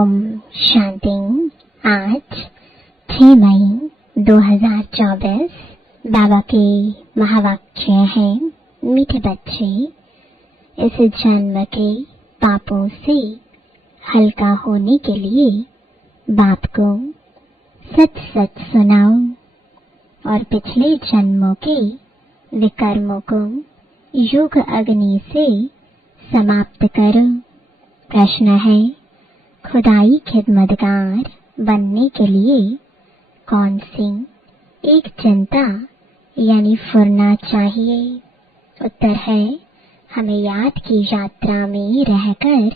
ओम शांति। आज 6 मई 2024 बाबा के महावाक्य हैं, मीठे बच्चे, इस जन्म के पापों से हल्का होने के लिए बाप को सच सच सुनाओ और पिछले जन्मों के विकर्मों को योग अग्नि से समाप्त करो। प्रश्न है, खुदाई खिदमतगार बनने के लिए कौन सी एक चिंता यानी फुरना चाहिए? उत्तर है, हमें याद की यात्रा में रहकर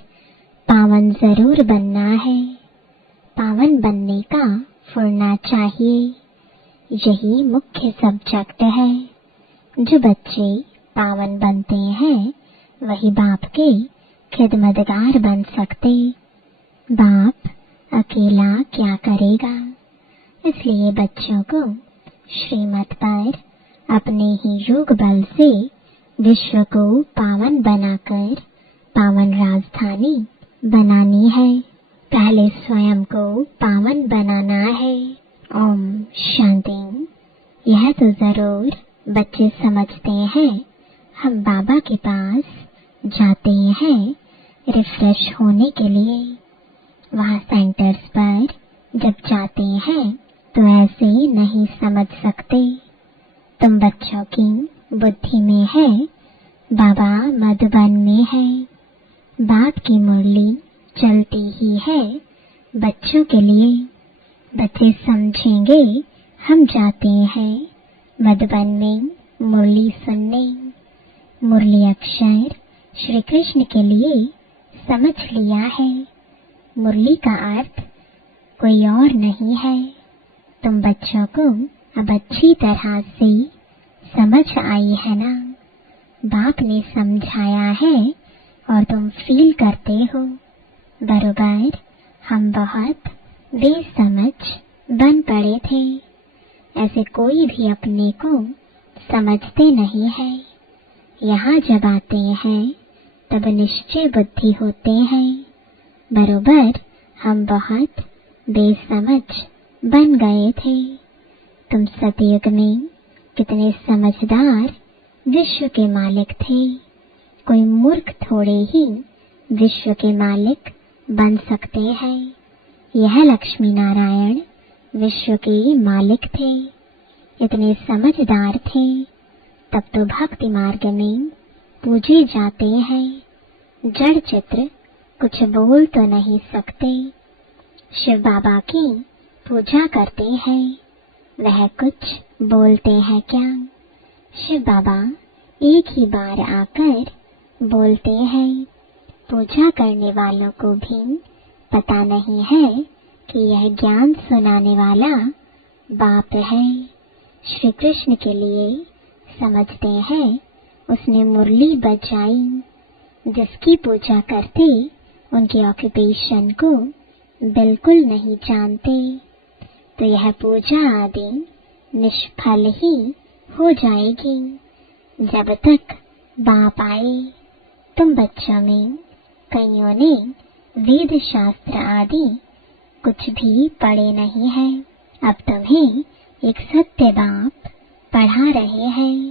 पावन जरूर बनना है। पावन बनने का फुरना चाहिए, यही मुख्य सब्जेक्ट है। जो बच्चे पावन बनते हैं वही बाप के खिदमतगार बन सकते। बाप अकेला क्या करेगा? इसलिए बच्चों को श्रीमत पर अपने ही योग बल से विश्व को पावन बनाकर पावन राजधानी बनानी है। पहले स्वयं को पावन बनाना है। ओम शांति। यह तो जरूर बच्चे समझते हैं। हम बाबा के पास जाते हैं रिफ्रेश होने के लिए। वहाँ सेंटर्स पर जब जाते हैं तो ऐसे नहीं समझ सकते। तुम बच्चों की बुद्धि में है बाबा मधुबन में है। बाप की मुरली चलती ही है बच्चों के लिए। बच्चे समझेंगे हम जाते हैं मधुबन में मुरली सुनने। मुरली अक्षर श्री कृष्ण के लिए समझ लिया है। मुरली का अर्थ कोई और नहीं है। तुम बच्चों को अब अच्छी तरह से समझ आई है ना? बाप ने समझाया है और तुम फील करते हो। बरोबर हम बहुत बेसमझ बन पड़े थे। ऐसे कोई भी अपने को समझते नहीं है। यहाँ जब आते हैं तब निश्चय बुद्धि होते हैं। बरोबर हम बहुत बेसमझ बन गए थे। तुम सतयुग में कितने समझदार विश्व के मालिक थे। कोई मूर्ख थोड़े ही विश्व के मालिक बन सकते हैं। यह लक्ष्मी नारायण विश्व के मालिक थे। इतने समझदार थे, तब तो भक्ति मार्ग में पूजे जाते हैं। जड़ चित्र कुछ बोल तो नहीं सकते। शिव बाबा की पूजा करते हैं, वह कुछ बोलते हैं क्या? शिव बाबा एक ही बार आकर बोलते हैं। पूजा करने वालों को भी पता नहीं है कि यह ज्ञान सुनाने वाला बाप है। श्री कृष्ण के लिए समझते हैं उसने मुरली बजाई। जिसकी पूजा करते उनके ऑक्यूपेशन को बिल्कुल नहीं जानते, तो यह पूजा आदि निष्फल ही हो जाएगी जब तक बाप आए। तुम बच्चों में कईयों ने वेद शास्त्र आदि कुछ भी पढ़े नहीं है। अब तुम्हें एक सत्य बाप पढ़ा रहे हैं।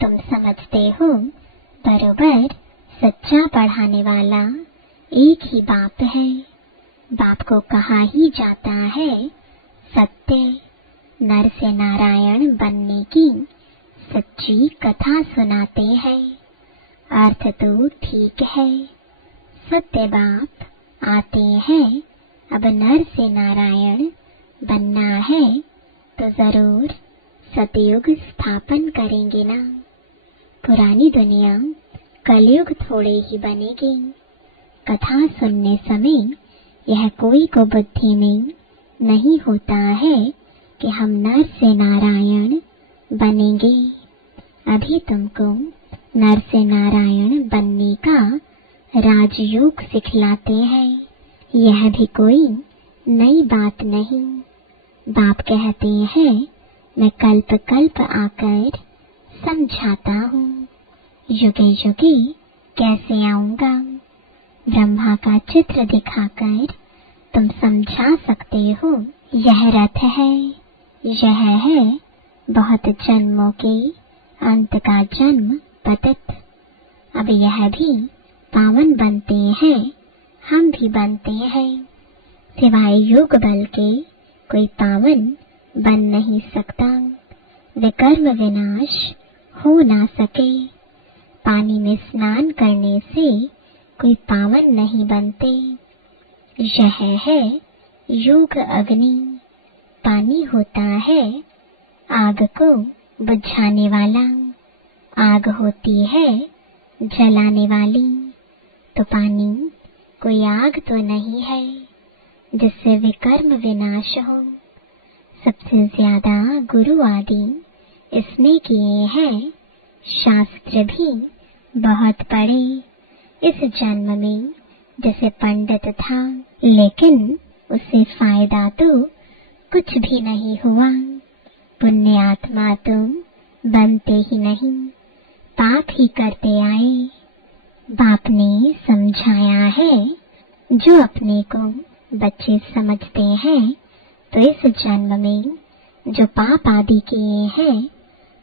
तुम समझते हो बरोबर सच्चा पढ़ाने वाला एक ही बाप है। बाप को कहा ही जाता है सत्य। नर से नारायण बनने की सच्ची कथा सुनाते हैं। अर्थ तो ठीक है। सत्य बाप आते हैं। अब नर से नारायण बनना है तो जरूर सतयुग स्थापन करेंगे ना। पुरानी दुनिया कलयुग थोड़े ही बनेगी। कथा सुनने समय यह कोई को बुद्धि में नहीं होता है कि हम नर से नारायण बनेंगे। अभी तुमको नर से नारायण बनने का राजयोग सिखलाते हैं। यह भी कोई नई बात नहीं। बाप कहते हैं मैं कल्प कल्प आकर समझाता हूँ। युगे युगे कैसे आऊंगा? ब्रह्मा का चित्र दिखाकर तुम समझा सकते हो। यह रथ है, यह है बहुत जन्मों के अंत का जन्म पतित। अब यह भी पावन बनते हैं, हम भी बनते हैं। सिवाय योग बल के कोई पावन बन नहीं सकता। विकर्म विनाश हो ना सके। पानी में स्नान करने से कोई पावन नहीं बनते। यह है योग अग्नि। पानी होता है आग को बुझाने वाला, आग होती है जलाने वाली। तो पानी कोई आग तो नहीं है जिससे विकर्म विनाश हो। सबसे ज्यादा गुरु आदि इसने किए हैं, शास्त्र भी बहुत पढ़े। इस जन्म में जैसे पंडित था, लेकिन उससे फायदा तो कुछ भी नहीं हुआ। पुण्य आत्मा तो बनते ही नहीं, पाप ही करते आए। बाप ने समझाया है, जो अपने को बच्चे समझते हैं तो इस जन्म में जो पाप आदि किए हैं,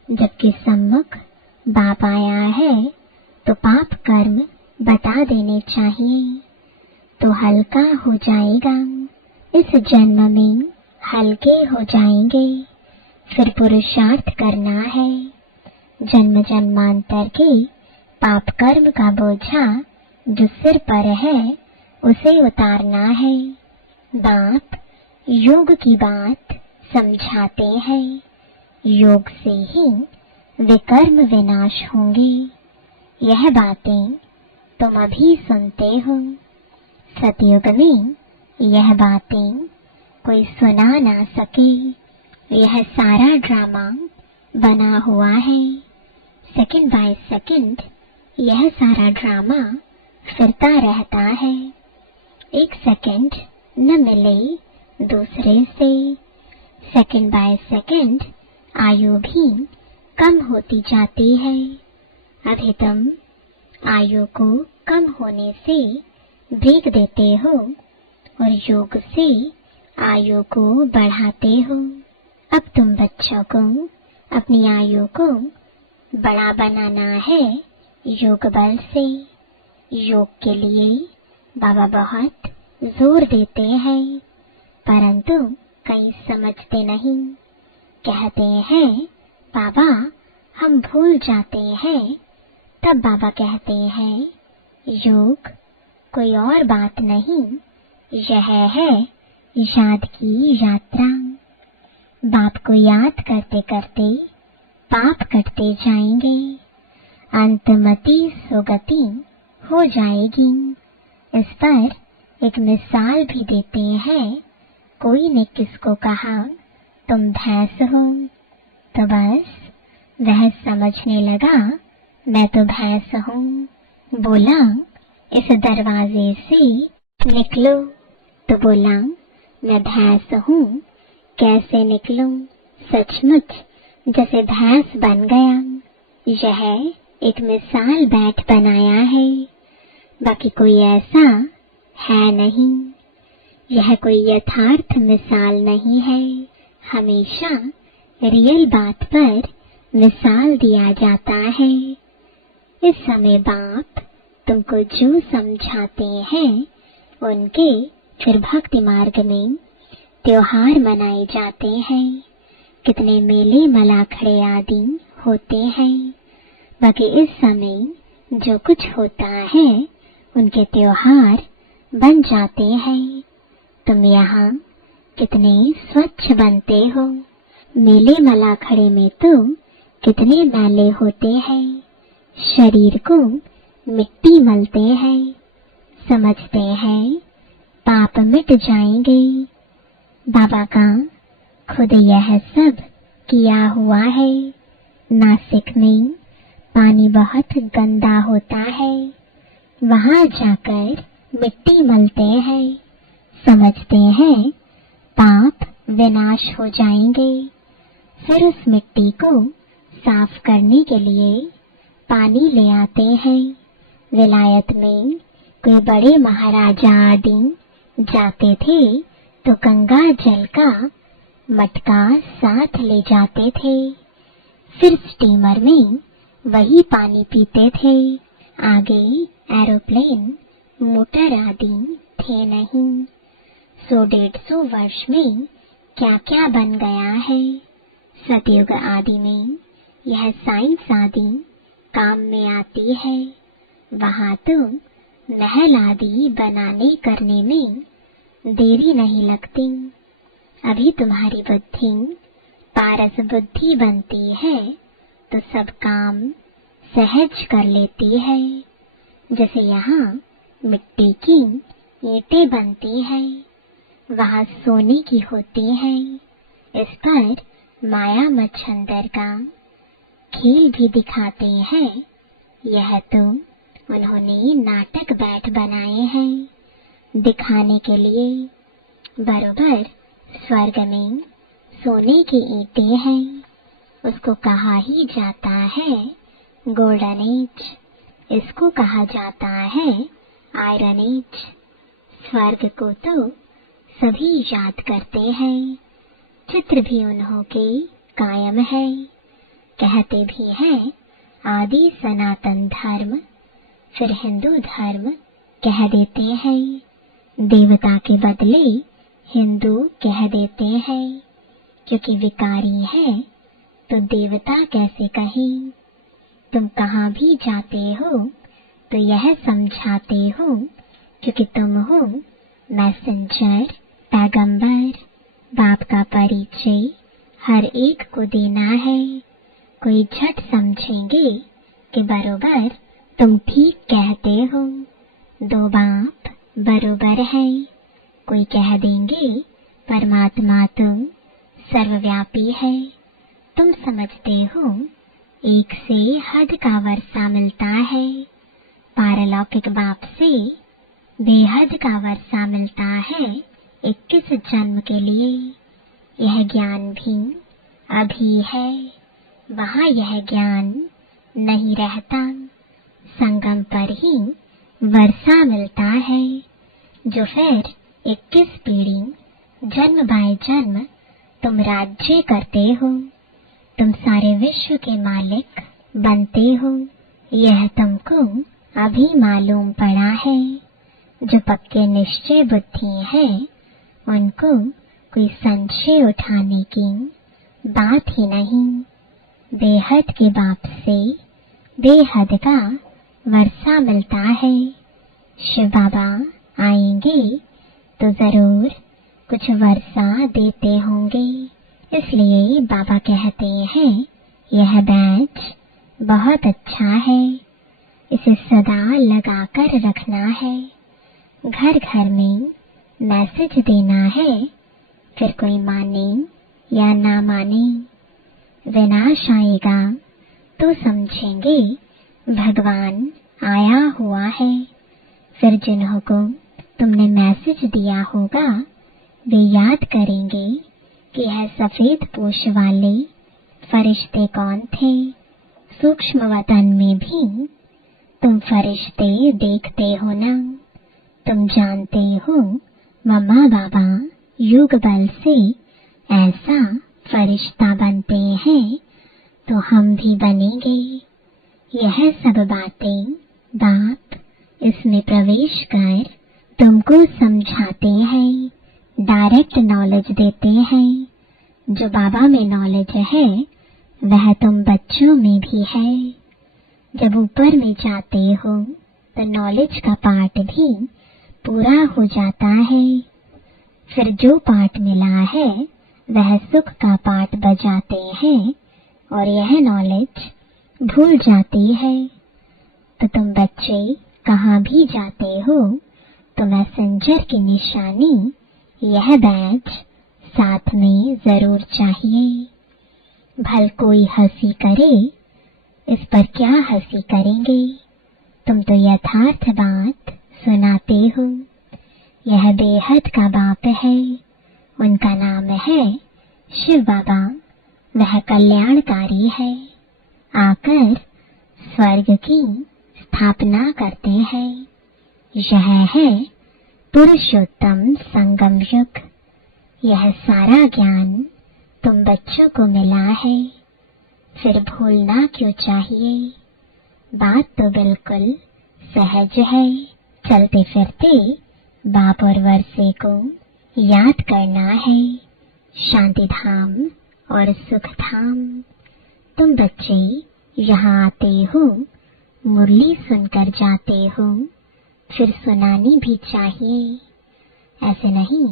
जबकि सम्मुख बाप आया है तो पाप कर्म बता देने चाहिए तो हल्का हो जाएगा। इस जन्म में हल्के हो जाएंगे। फिर पुरुषार्थ करना है। जन्म जन्मांतर के पाप कर्म का बोझा जो सिर पर है उसे उतारना है। बाप योग की बात समझाते हैं। योग से ही विकर्म विनाश होंगे। यह बातें तुम अभी सुनते हो। सतयुग में यह बातें कोई सुना ना सके। यह सारा ड्रामा बना हुआ है। सेकंड बाय सेकंड यह सारा ड्रामा फिरता रहता है। एक सेकंड न मिले दूसरे से। सेकंड बाय सेकंड आयु भी कम होती जाती है। अभी तुम आयु को कम होने से ब्रेक देते हो और योग से आयु को बढ़ाते हो। अब तुम बच्चों को अपनी आयु को बड़ा बनाना है योग बल से। योग के लिए बाबा बहुत जोर देते हैं, परंतु कई समझते नहीं। कहते हैं बाबा हम भूल जाते हैं। तब बाबा कहते हैं योग कोई और बात नहीं, यह है याद की यात्रा। बाप को याद करते करते पाप कटते जाएंगे। अंतमति सुगति हो जाएगी। इस पर एक मिसाल भी देते हैं। कोई ने किसको कहा तुम भैंस हो, तो बस वह समझने लगा मैं तो भैंस हूँ। बोला इस दरवाजे से निकलो, तो बोला मैं भैंस हूँ, कैसे निकलूं? सचमुच जैसे भैंस बन गया। यह एक मिसाल बैठ बनाया है, बाकी कोई ऐसा है नहीं। यह कोई यथार्थ मिसाल नहीं है। हमेशा रियल बात पर मिसाल दिया जाता है। इस समय बाप तुमको जो समझाते हैं उनके फिर भक्ति मार्ग में त्योहार मनाए जाते हैं। कितने मेले मलाखड़े आदि होते हैं। बाकी इस समय जो कुछ होता है उनके त्योहार बन जाते हैं। तुम यहाँ कितने स्वच्छ बनते हो। मेले मलाखड़े में तो कितने मैले होते हैं। शरीर को मिट्टी मलते हैं। समझते हैं पाप मिट जाएंगे। बाबा का खुद यह सब किया हुआ है। नासिक में पानी बहुत गंदा होता है, वहां जाकर मिट्टी मलते हैं। समझते हैं पाप विनाश हो जाएंगे। फिर उस मिट्टी को साफ करने के लिए पानी ले आते हैं। विलायत में कोई बड़े महाराजा आदि जाते थे तो गंगा जल का मटका साथ ले जाते थे, फिर स्टीमर में वही पानी पीते थे। आगे एरोप्लेन, मोटर आदि थे नहीं। 100-150 वर्ष में क्या क्या बन गया है। सतयुग आदि में यह साइंस आदि काम में आती है। वहाँ तो महल आदि बनाने करने में देरी नहीं लगती। अभी तुम्हारी बुद्धि पारस बुद्धि बनती है तो सब काम सहज कर लेती है। जैसे यहाँ मिट्टी की ईंटें बनती हैं, वहाँ सोने की होती हैं। इस पर माया मच्छंदर का खेल भी दिखाते हैं। यह तो उन्होंने नाटक बैठ बनाए हैं दिखाने के लिए। बरोबर स्वर्ग में सोने की ईंटें हैं, उसको कहा ही जाता है गोल्डन एज, इसको कहा जाता है आयरन एज। स्वर्ग को तो सभी याद करते हैं, चित्र भी उन्हों के कायम है। कहते भी हैं आदि सनातन धर्म, फिर हिंदू धर्म कह देते हैं। देवता के बदले हिंदू कह देते हैं, क्योंकि विकारी है तो देवता कैसे कहें। तुम कहाँ भी जाते हो तो यह समझाते हो, क्योंकि तुम हो मैसेंजर, पैगंबर। बाप का परिचय हर एक को देना है। कोई झट समझेंगे कि बरोबर तुम ठीक कहते हो, 2 बाप बरोबर है। कोई कह देंगे परमात्मा तुम सर्वव्यापी है। तुम समझते हो एक से हद का वर्षा मिलता है, पारलौकिक बाप से बेहद का वर्षा मिलता है 21 जन्म के लिए। यह ज्ञान भी अभी है, वहाँ यह ज्ञान नहीं रहता। संगम पर ही वर्षा मिलता है, जो फिर 21 पीढ़ी जन्म बाय जन्म तुम राज्य करते हो। तुम सारे विश्व के मालिक बनते हो। यह तुमको अभी मालूम पड़ा है। जो पक्के निश्चय बुद्धि है, उनको कोई संशय उठाने की बात ही नहीं। बेहद के बाप से बेहद का वर्षा मिलता है। शिव बाबा आएंगे तो जरूर कुछ वर्षा देते होंगे। इसलिए बाबा कहते हैं यह बैच बहुत अच्छा है, इसे सदा लगा कर रखना है। घर घर में मैसेज देना है, फिर कोई माने या ना माने। विनाश आएगा तो समझेंगे भगवान आया हुआ है। फिर जिन्हों को तुमने मैसेज दिया होगा वे याद करेंगे कि यह सफेद पोश वाले फरिश्ते कौन थे। सूक्ष्म वतन में भी तुम फरिश्ते देखते हो ना। तुम जानते हो मम्मा बाबा युग बल से ऐसा फरिश्ता बनते हैं, तो हम भी बनेंगे। यह सब बातें बाप इसमें प्रवेश कर तुमको समझाते हैं, डायरेक्ट नॉलेज देते हैं। जो बाबा में नॉलेज है वह तुम बच्चों में भी है। जब ऊपर में जाते हो तो नॉलेज का पार्ट भी पूरा हो जाता है। फिर जो पार्ट मिला है वह सुख का पार्ट बजाते हैं और यह नॉलेज भूल जाती है। तो तुम बच्चे कहाँ भी जाते हो तो मैसेंजर की निशानी यह बैच साथ में जरूर चाहिए। भल कोई हंसी करे, इस पर क्या हंसी करेंगे। तुम तो यथार्थ बात सुनाते हो। यह बेहद का बाप है, उनका नाम है शिव बाबा। वह कल्याणकारी है, आकर स्वर्ग की स्थापना करते हैं। यह है पुरुषोत्तम संगम युग। यह सारा ज्ञान तुम बच्चों को मिला है, फिर भूलना क्यों चाहिए। बात तो बिल्कुल सहज है। चलते फिरते बाप और वर्षे को याद करना है। शांति धाम और सुख धाम। तुम बच्चे यहाँ आते हो, मुरली सुनकर जाते हो, फिर सुनानी भी चाहिए। ऐसे नहीं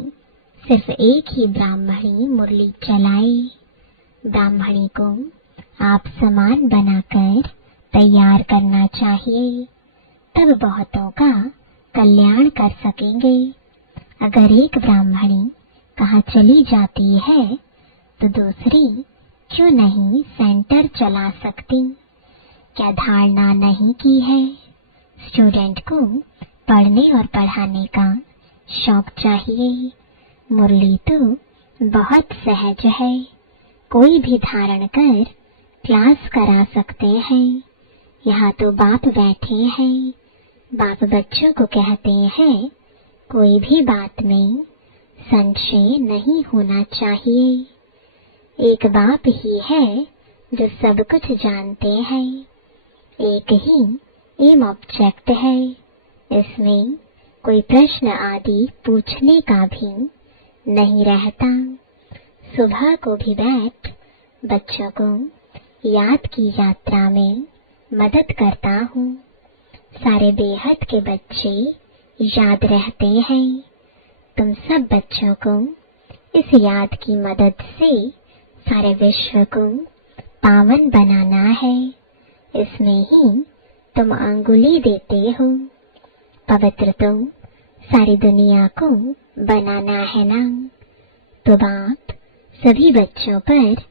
सिर्फ एक ही ब्राह्मणी मुरली चलाए। ब्राह्मणी को आप समान बनाकर तैयार करना चाहिए, तब बहुतों का कल्याण कर सकेंगे। अगर एक ब्राह्मणी कहाँ चली जाती है तो दूसरी क्यों नहीं सेंटर चला सकती। क्या धारणा नहीं की है। स्टूडेंट को पढ़ने और पढ़ाने का शौक चाहिए। मुरली तो बहुत सहज है, कोई भी धारण कर क्लास करा सकते हैं। यहाँ तो बाप बैठे हैं। बाप बच्चों को कहते हैं कोई भी बात में संशय नहीं होना चाहिए। एक बाप ही है जो सब कुछ जानते हैं। एक ही एम ऑब्जेक्ट है। इसमें कोई प्रश्न आदि पूछने का भी नहीं रहता। सुबह को भी बैठ बच्चों को याद की यात्रा में मदद करता हूँ। सारे बेहद के बच्चे याद रहते हैं। तुम सब बच्चों को इस याद की मदद से सारे विश्व को पावन बनाना है। इसमें ही तुम अंगुली देते हो। पवित्र तो सारी दुनिया को बनाना है ना। तो बाप सभी बच्चों पर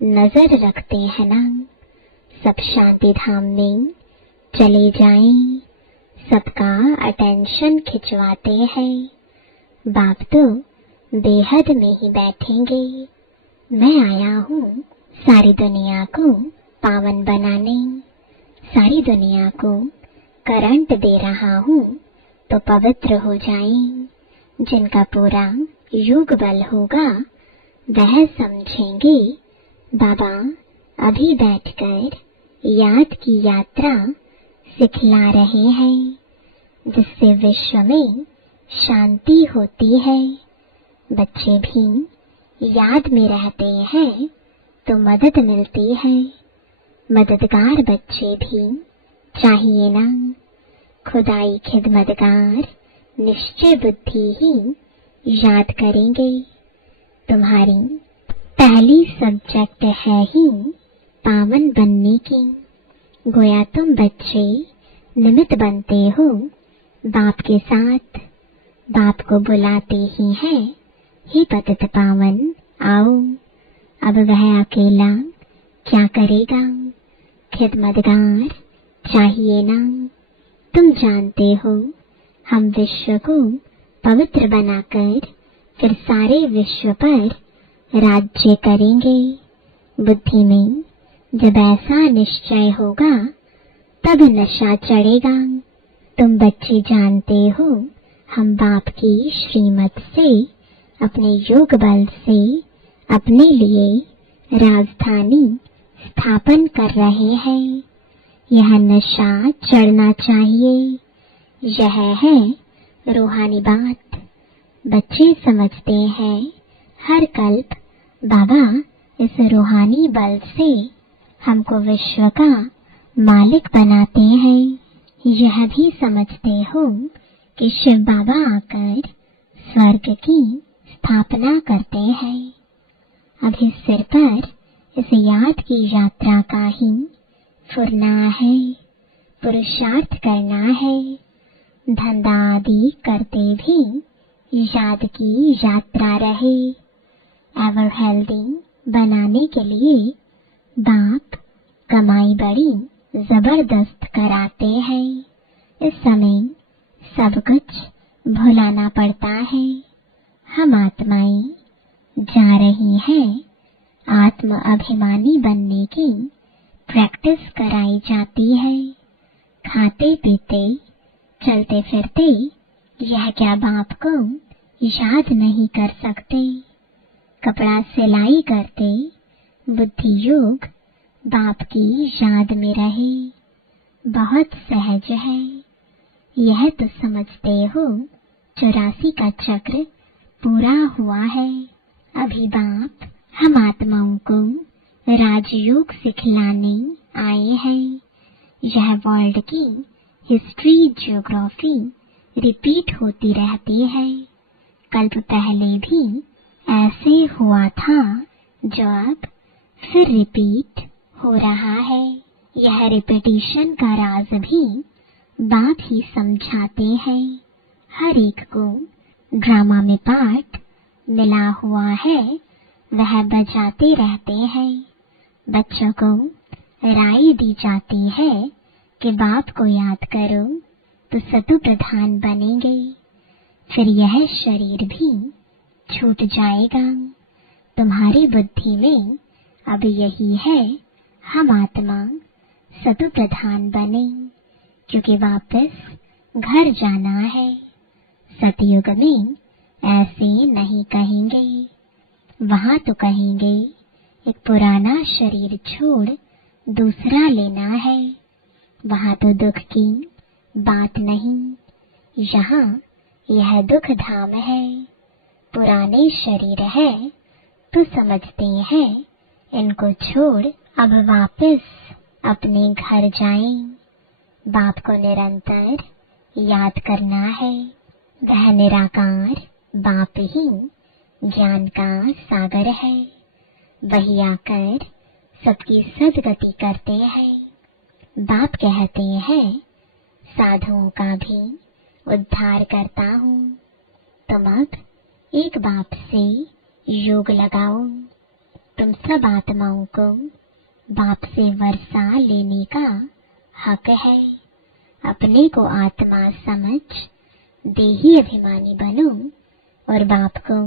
नजर रखते हैं ना। सब शांति धाम में चले जाएं, सबका अटेंशन खिंचवाते हैं। बाप तो बेहद में ही बैठेंगे। मैं आया हूँ सारी दुनिया को पावन बनाने। सारी दुनिया को करंट दे रहा हूँ तो पवित्र हो जाएं। जिनका पूरा योग बल होगा वह समझेंगे बाबा अभी बैठकर याद की यात्रा सिखला रहे हैं, जिससे विश्व में शांति होती है। बच्चे भी याद में रहते हैं तो मदद मिलती है। मददगार बच्चे भी चाहिए ना। खुदाई खिदमतगार निश्चय बुद्धि ही याद करेंगे। तुम्हारी पहली सब्जेक्ट है ही पावन बनने की। गोया तुम बच्चे निमित्त बनते हो बाप के साथ। बाप को बुलाते ही हैं, हे पतित पावन आओ। अब वह अकेला क्या करेगा। खिदमतगार चाहिए ना। तुम जानते हो हम विश्व को पवित्र बनाकर फिर सारे विश्व पर राज्य करेंगे। बुद्धि में जब ऐसा निश्चय होगा तब नशा चढ़ेगा। तुम बच्चे जानते हो हम बाप की श्रीमत से अपने योग बल से अपने लिए राजधानी स्थापन कर रहे हैं। यह नशा चढ़ना चाहिए। यह है रूहानी बात। बच्चे समझते हैं हर कल्प बाबा इस रूहानी बल से हमको विश्व का मालिक बनाते हैं। यह भी समझते हो कि शिव बाबा आकर स्वर्ग की स्थापना करते हैं। अभी सिर पर इस याद की यात्रा का ही फुरना है, पुरुषार्थ करना है। धंधा आदि करते भी याद की यात्रा रहे। एवर हेल्दी बनाने के लिए बाप कमाई बड़ी जबरदस्त कराते हैं। इस समय सब कुछ भुलाना पड़ता है। हम आत्माएं जा रही हैं आत्म अभिमानी बनने की प्रैक्टिस कराई जाती है। खाते पीते चलते फिरते यह क्या बाप को याद नहीं कर सकते? कपड़ा सिलाई करते बुद्धि योग बाप की याद में रहे। बहुत सहज है, यह तो समझते हो 84 का चक्र पूरा हुआ है। अभी बाप हम आत्माओं को राजयोग सिखलाने आए हैं। यह वर्ल्ड की हिस्ट्री ज्योग्राफी रिपीट होती रहती है। कल्प पहले भी ऐसे हुआ था, जो अब फिर रिपीट हो रहा है। यह रिपीटिशन का राज भी बाप ही समझाते हैं। हर एक को ड्रामा में पार्ट मिला हुआ है, वह बजाते रहते हैं। बच्चों को राय दी जाती है कि बाप को याद करो तो सतु प्रधान बनेंगे। फिर यह शरीर भी छूट जाएगा। तुम्हारी बुद्धि में अब यही है, हम आत्मा सतु प्रधान बने, क्योंकि वापस घर जाना है। सतयुग में ऐसे नहीं कहेंगे, वहां तो कहेंगे एक पुराना शरीर छोड़ दूसरा लेना है। वहां तो दुख की बात नहीं, यहाँ यह दुख धाम है। पुराने शरीर है तो समझते हैं इनको छोड़ अब वापस अपने घर जाएं। बाप को निरंतर याद करना है। वह निराकार बाप ही ज्ञान का सागर है। वही आकर सबकी सदगति करते हैं। बाप कहते हैं साधुओं का भी उद्धार करता हूँ। तुम अब एक बाप से योग लगाओ। तुम सब आत्माओं को बाप से वर्षा लेने का हक है। अपने को आत्मा समझ देही अभिमानी बनो और बाप को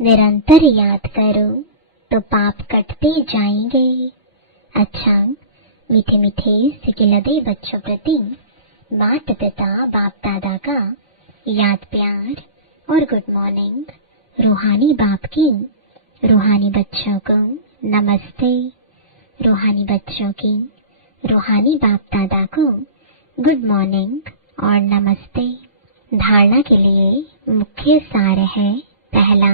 निरंतर याद करो तो पाप कटते जाएंगे। अच्छा, मीठे मीठे सिकिलदे बच्चों प्रति माता पिता बाप दादा का याद प्यार और गुड मॉर्निंग। रूहानी बाप की रूहानी बच्चों को नमस्ते। रूहानी बच्चों की रूहानी बाप दादा को गुड मॉर्निंग और नमस्ते। धारणा के लिए मुख्य सार है, पहला,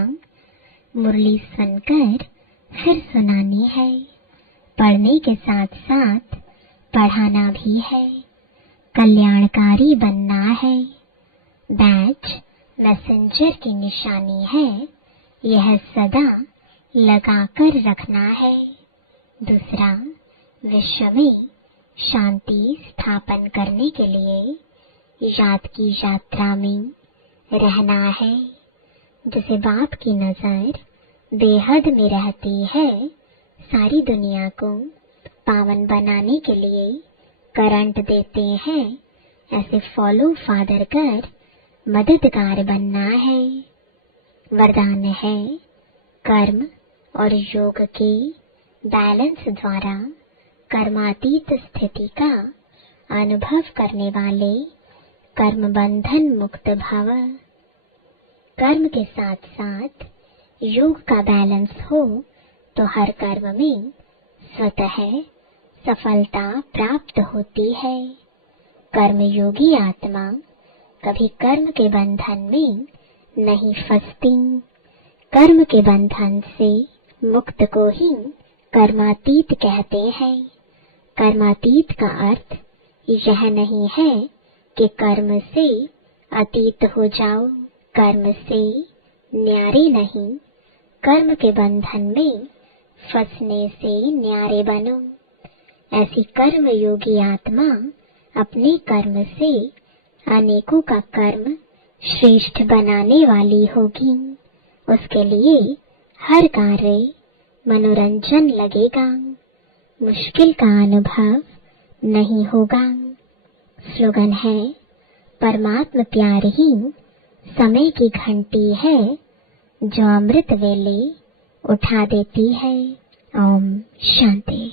मुरली सुनकर फिर सुनानी है। पढ़ने के साथ साथ पढ़ाना भी है। कल्याणकारी बनना है। बैच मैसेंजर की निशानी है, यह सदा लगाकर रखना है। दूसरा, विश्व में शांति स्थापन करने के लिए याद की यात्रा में रहना है। जिसे बाप की नजर बेहद में रहती है, सारी दुनिया को पावन बनाने के लिए करंट देते हैं, ऐसे फॉलो फादर कर मददगार बनना है। वरदान है, कर्म और योग के बैलेंस द्वारा कर्मातीत स्थिति का अनुभव करने वाले कर्म बंधन मुक्त भव। कर्म के साथ साथ योग का बैलेंस हो तो हर कर्म में स्वतः सफलता प्राप्त होती है। कर्मयोगी आत्मा कभी कर्म के बंधन में नहीं फंसती। कर्म के बंधन से मुक्त को ही कर्मातीत कहते हैं। कर्मातीत का अर्थ यह नहीं है कि कर्म से अतीत हो जाओ, कर्म से न्यारे नहीं, कर्म के बंधन में फंसने से न्यारे बनो। ऐसी कर्म योगी आत्मा अपने कर्म से अनेकों का कर्म श्रेष्ठ बनाने वाली होगी। उसके लिए हर कार्य मनोरंजन लगेगा, मुश्किल का अनुभव नहीं होगा। स्लोगन है, परमात्म प्यार ही समय की घंटी है, जो अमृत वेले उठा देती है। ओम शांति।